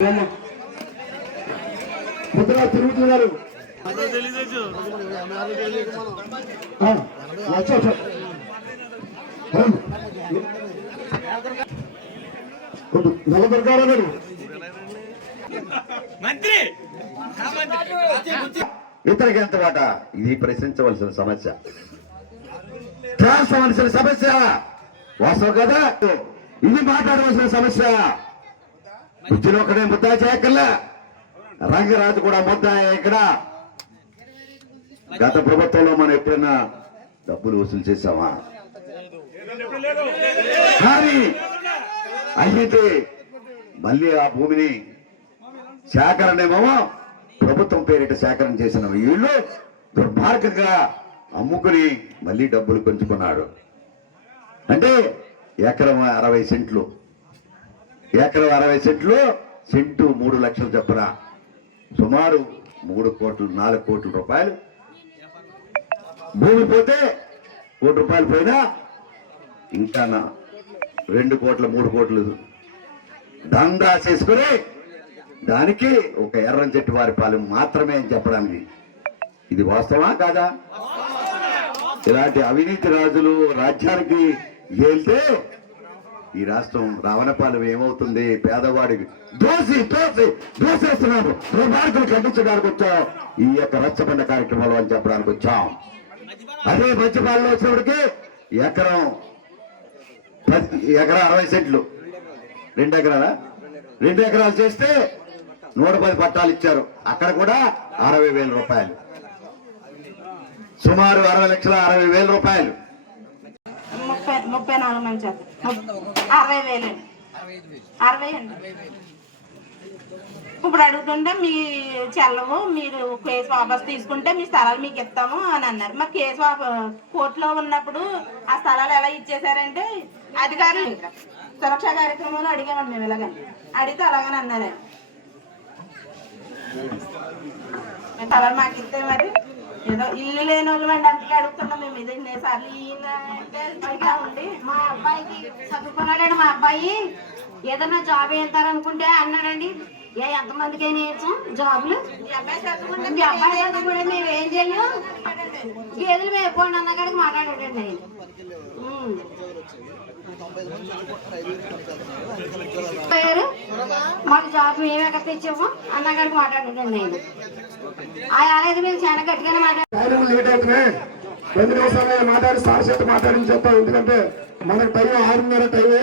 ముద్ర తిరుగుతున్నారు. ఇతరికి ఎంత వాట? ఇది ప్రశ్నించవలసిన సమస్య, తేల్చవలసిన సమస్య. వాస్తవం కదా, ఇది మాట్లాడవలసిన సమస్య. బుద్ధిలో ఒకటే ముద్దా చేయక్కర్లా, రంగరాజు కూడా ముద్దా. ఇక్కడ గత ప్రభుత్వంలో మనం ఎప్పుడైనా డబ్బులు వసూలు చేశామా? కానీ అయితే మళ్ళీ ఆ భూమిని సేకరణేమో ప్రభుత్వం పేరిట సేకరణ చేసిన వీళ్ళు దుర్మార్గంగా అమ్ముకుని మళ్ళీ డబ్బులు పంచుకున్నాడు. అంటే ఎకరం 60 సెంట్లు, ఎకరం 60 సెంట్లు, సెంటు 3 లక్షలు చొప్పున సుమారు 3 కోట్లు 4 కోట్ల రూపాయలు భూమి పోతే, 1 కోటి రూపాయలు పోయినా ఇంకా 2 కోట్ల 3 కోట్లు దందా చేసుకుని దానికి ఒక ఎర్రం చెట్టు వారి పాలెం మాత్రమే అని చెప్పడానికి ఇది వాస్తవా కాదా? ఇలాంటి అవినీతి రాజులు రాజ్యానికి వెళ్తే ఈ రాష్ట్రం రావణపాలెం ఏమవుతుంది? పేదవాడికి దోసేస్తున్నాము. దుర్మార్గులు ఖండించడానికి వచ్చాం, ఈ యొక్క రచ్చబండ కార్యక్రమాలు అని చెప్పడానికి వచ్చాం. అదే మధ్యపాలెంలో వచ్చినప్పటికీ ఎకరం 60 సెంట్లు, 2 ఎకరాలు చేస్తే 110 పట్టాలు ఇచ్చారు. అక్కడ కూడా 60,000 రూపాయలు, సుమారు 60,60,000 రూపాయలు. 34 మంది చేత 60,000 60 అండి. ఇప్పుడు అడుగుతుంటే మీ చెల్లవు, మీరు కేసు వాపస్ తీసుకుంటే మీ స్థలాలు మీకు ఇస్తాము అని అన్నారు. మరి కేసు కోర్టులో ఉన్నప్పుడు ఆ స్థలాలు ఎలా ఇచ్చేసారంటే అధికారులు సురక్ష కార్యక్రమంలో అడిగామండి మేము. ఇలాగని అడిగితే అలాగని అన్నారు. స్థలాలు మాకు ఇస్తే మరి ఏదో ఇల్లు లేని వాళ్ళు అండి అందుకే అడుగుతున్నాం మేము. ఇది సార్లు ఉండి మా అబ్బాయికి చదువుకున్నాడండి. మా అబ్బాయి ఏదన్నా జాబ్ వేస్తారనుకుంటే అన్నాడండి, ఎంతమందికైనా వేయచ్చు జాబులు. మీ అబ్బాయి చదువుకుంటే మేము ఏం చెయ్యం, గేదెలు మేపుకోండి అన్న కాడికి మాట్లాడాడండి ఆయన. మాకు జాబ్ మేమే ఎక్కడ తెచ్చాము అన్న కాడికి మాట్లాడాడండి ఆయన. అలాగే మేము చాలా గట్టిగానే మాట్లాడారు. లేట్ అవుతున్నాయి, 2 నిమిషాలు మాట్లాడి సార్ చేత మాట్లాడించేస్తాం. ఎందుకంటే మనకు టైం 6:30 టైమే.